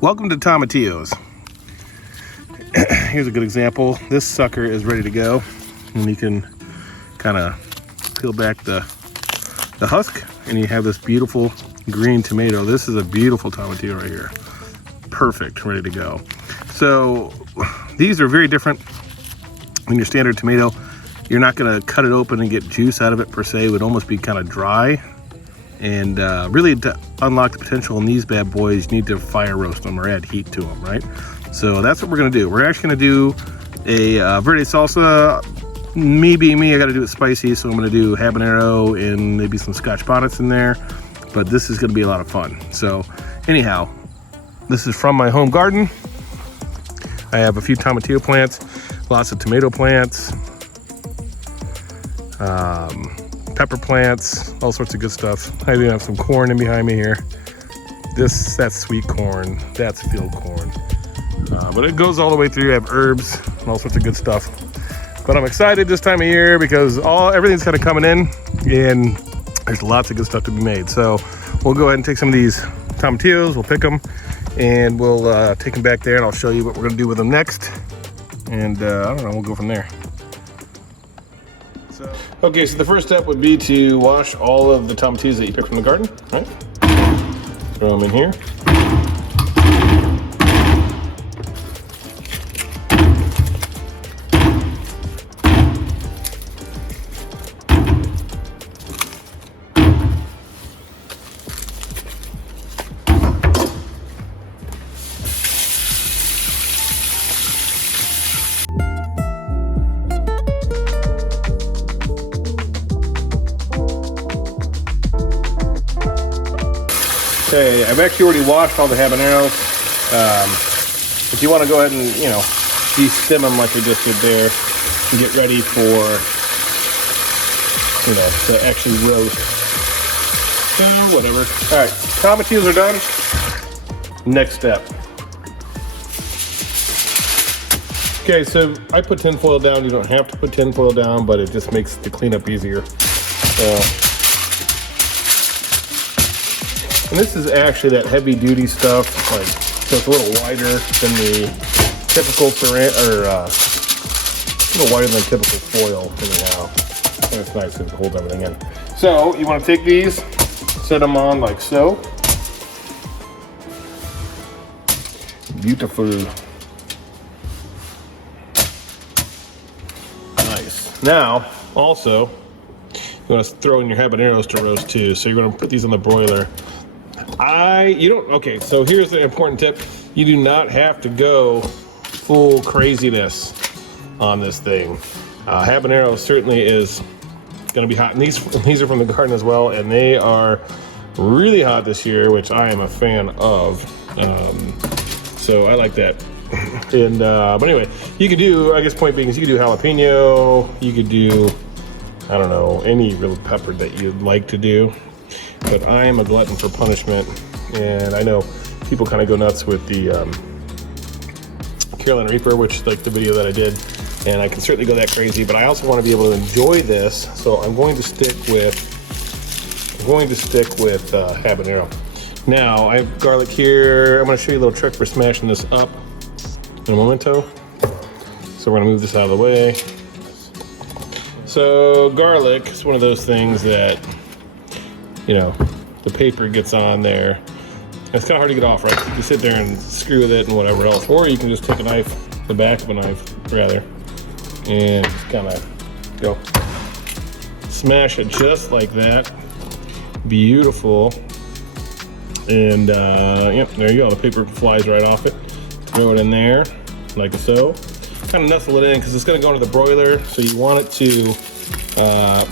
Welcome to Tomatillos. Here's a good example. This sucker is ready to go, and you can kind of peel back the husk, and you have this beautiful green tomato. This is a beautiful tomatillo right here. Perfect, ready to go. So these are very different than your standard tomato. You're not going to cut it open and get juice out of it per se. It would almost be kind of dry. And really, to unlock the potential in these bad boys, you need to fire roast them or add heat to them, right? So that's what we're gonna do. We're actually gonna do a Verde salsa. Me being me, I gotta do it spicy, so I'm gonna do habanero and maybe some scotch bonnets in there. But this is gonna be a lot of fun. So anyhow, this is from my home garden. I have a few tomatillo plants, lots of tomato plants, pepper plants, all sorts of good stuff. I even have some corn in behind me here. That's sweet corn, that's field corn. But it goes all the way through. I have herbs and all sorts of good stuff. But I'm excited this time of year because everything's kind of coming in and there's lots of good stuff to be made. So we'll go ahead and take some of these tomatillos, we'll pick them, and we'll take them back there and I'll show you what we're gonna do with them next. And I don't know, we'll go from there. Okay, so the first step would be to wash all of the tomatillos that you picked from the garden, right? Throw them in here. Okay, I've actually already washed all the habaneros. If you want to go ahead and, de-stem them like we just did there, and get ready for, to actually roast. So, whatever. All right, tomatillos are done. Next step. Okay, so I put tinfoil down. You don't have to put tinfoil down, but it just makes the cleanup easier. And this is actually that heavy duty stuff, so it's a little wider than the typical a little wider than typical foil anyhow. And it's nice because it holds everything in. So you want to take these, set them on like so. Beautiful. Nice. Now, also, you want to throw in your habaneros to roast too. So you're going to put these on the broiler. Okay, so here's the important tip. You do not have to go full craziness on this thing. Habanero certainly is gonna be hot. And these are from the garden as well, and they are really hot this year, which I am a fan of. So I like that. And, but anyway, you could do, I guess point being is you could do jalapeno, you could do, I don't know, any real pepper that you'd like to do. But I am a glutton for punishment, and I know people kind of go nuts with the Carolina Reaper, which is like the video that I did, and I can certainly go that crazy, but I also want to be able to enjoy this, so I'm going to stick with habanero. Now, I have garlic here. I'm going to show you a little trick for smashing this up in a momento. So we're going to move this out of the way. So garlic is one of those things that, the paper gets on there. It's kind of hard to get off, right? You sit there and screw with it and whatever else. Or you can just take a knife, the back of a knife, rather, and just kind of go. Smash it just like that. Beautiful. And, yep, there you go. The paper flies right off it. Throw it in there, like so. Kind of nestle it in because it's going to go into the broiler, so you want it to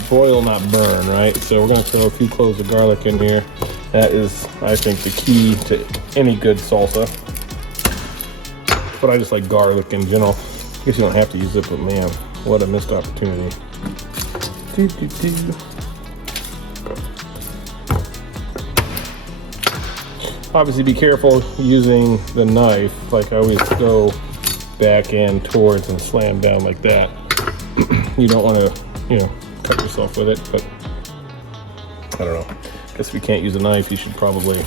broil, not burn, right? So we're going to throw a few cloves of garlic in here. That is, I think, the key to any good salsa. But I just like garlic in general. I guess you don't have to use it, but man, what a missed opportunity. Obviously be careful using the knife. Like I always go back and towards and slam down like that. You don't want to, cut yourself with it, but I don't know. I guess if you can't use a knife, you should probably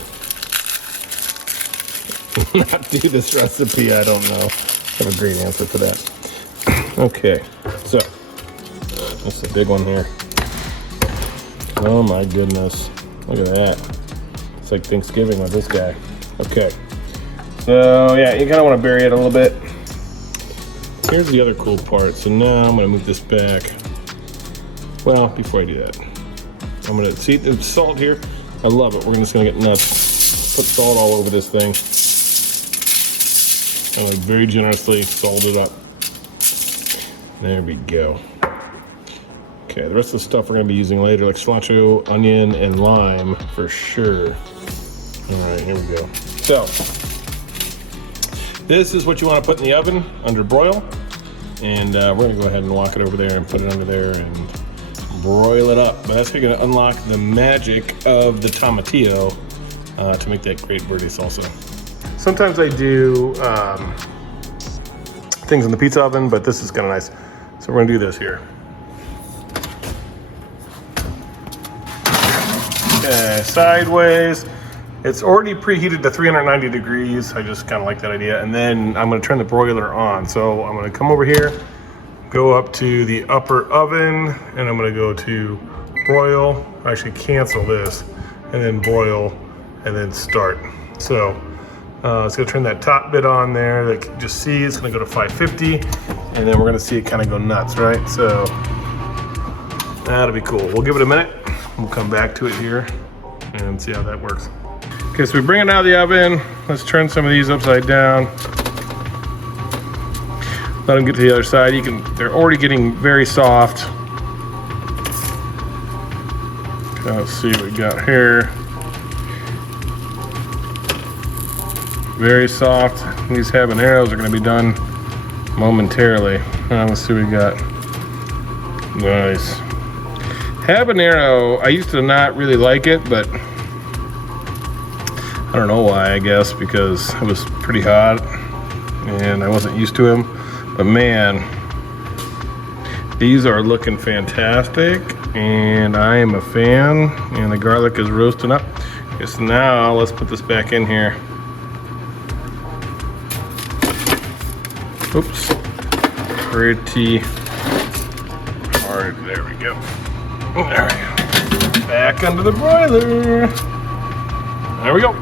not do this recipe? I don't know. I have a great answer for that. Okay, so that's a big one here. Oh my goodness, look at that. It's like Thanksgiving with this guy. Okay, so yeah, you kind of want to bury it a little bit. Here's the other cool part. So now I'm gonna move this back. Well, before I do that, I'm gonna see the salt here. I love it. We're just gonna get nuts. Put salt all over this thing. And like very generously salt it up. There we go. Okay, the rest of the stuff we're gonna be using later, like cilantro, onion, and lime for sure. All right, here we go. So, this is what you want to put in the oven under broil. And we're gonna go ahead and lock it over there and put it under there and broil it up. But that's how you're gonna unlock the magic of the tomatillo to make that great verde salsa. Sometimes I do things in the pizza oven, but this is kind of nice. So we're gonna do this here. Okay, sideways. It's already preheated to 390 degrees. I just kind of like that idea. And then I'm gonna turn the broiler on. So I'm gonna come over here, go up to the upper oven, and I'm gonna go to broil, actually cancel this, and then broil, and then start. So it's gonna turn that top bit on there. Like you just see, it's gonna go to 550, and then we're gonna see it kind of go nuts, right? So that'll be cool. We'll give it a minute. We'll come back to it here and see how that works. Okay, so we bring it out of the oven. Let's turn some of these upside down. Let them get to the other side. They're already getting very soft. Okay, let's see what we got here. Very soft. These habaneros are gonna be done momentarily. Let's see what we got. Nice. Habanero, I used to not really like it, but I don't know why, I guess, because it was pretty hot and I wasn't used to them. But man, these are looking fantastic and I am a fan, and the garlic is roasting up. Okay, so now let's put this back in here. Oops, pretty hard, there we go. There we go. Back under the broiler. There we go.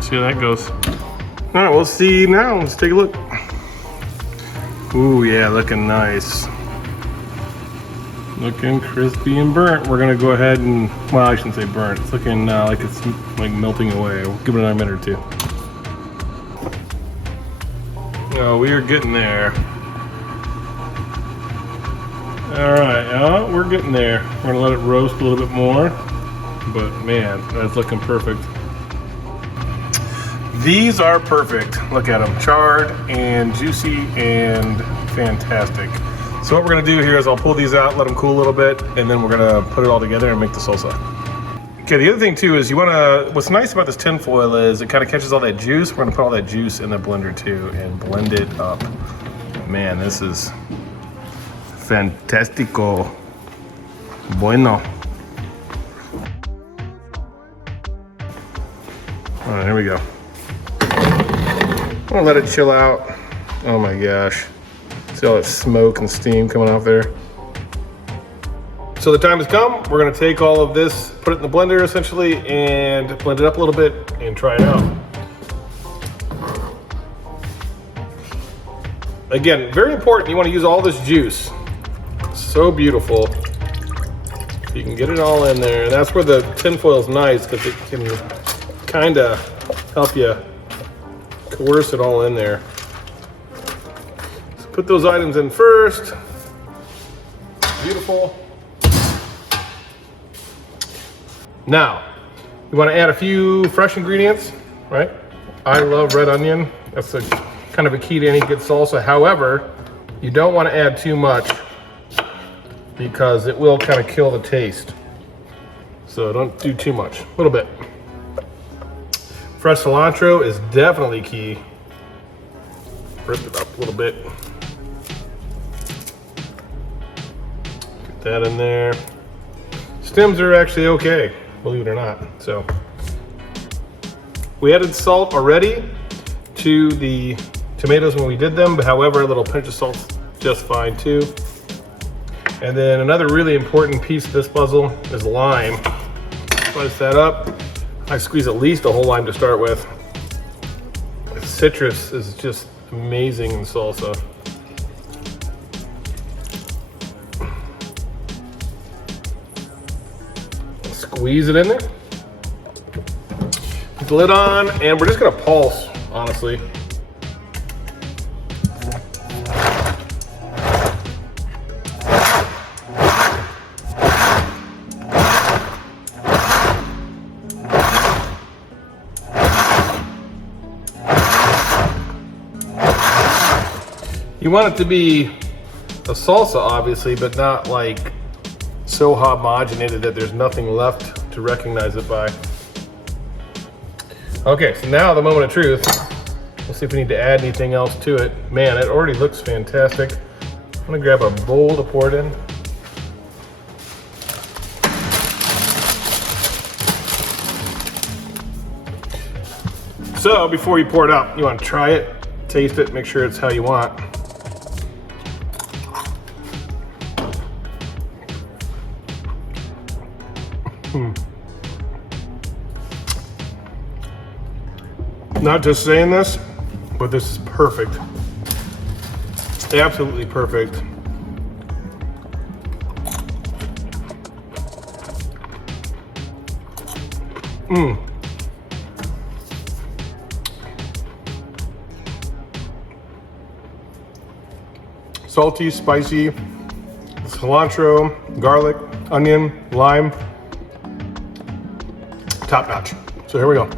See how that goes. All right, we'll see now. Let's take a look. Ooh, yeah, looking nice. Looking crispy and burnt. We're gonna go ahead and, well, I shouldn't say burnt. It's looking like it's like melting away. We'll give it another minute or two. Oh, we are getting there. All right, we're getting there. We're gonna let it roast a little bit more, but man, that's looking perfect. These are perfect. Look at them, charred and juicy and fantastic. So what we're gonna do here is I'll pull these out, let them cool a little bit, and then we're gonna put it all together and make the salsa. Okay, the other thing too is what's nice about this tin foil is it kind of catches all that juice. We're gonna put all that juice in the blender too and blend it up. Man, this is fantastico. Bueno. All right, here we go. I'm gonna let it chill out. Oh my gosh. See all that smoke and steam coming off there. So the time has come. We're gonna take all of this, put it in the blender essentially, and blend it up a little bit and try it out. Again, very important, you wanna use all this juice. So beautiful. You can get it all in there. That's where the tin foil is nice, because it can kinda help you coerce it all in there. So put those items in first. Beautiful. Now, you want to add a few fresh ingredients, right? I love red onion. That's kind of a key to any good salsa. However, you don't want to add too much because it will kind of kill the taste. So don't do too much, a little bit. Fresh cilantro is definitely key. Rip it up a little bit. Get that in there. Stems are actually okay, believe it or not. So we added salt already to the tomatoes when we did them, but however, a little pinch of salt's just fine too. And then another really important piece of this puzzle is lime. Slice that up. I squeeze at least a whole lime to start with. Citrus is just amazing in salsa. Squeeze it in there. Put the lid on, and we're just gonna pulse, honestly. You want it to be a salsa, obviously, but not like so homogenated that there's nothing left to recognize it by. Okay, so now the moment of truth. We'll see if we need to add anything else to it. Man, it already looks fantastic. I'm gonna grab a bowl to pour it in. So before you pour it out, you want to try it, taste it, make sure it's how you want. Not just saying this, but this is perfect. Absolutely perfect. Salty, spicy, cilantro, garlic, onion, lime. Top notch. So here we go.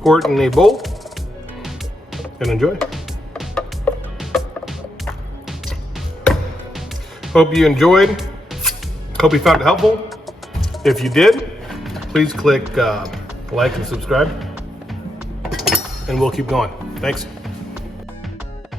Pour it in a bowl and enjoy. Hope you enjoyed. Hope you found it helpful. If you did, please click like and subscribe, and we'll keep going. Thanks.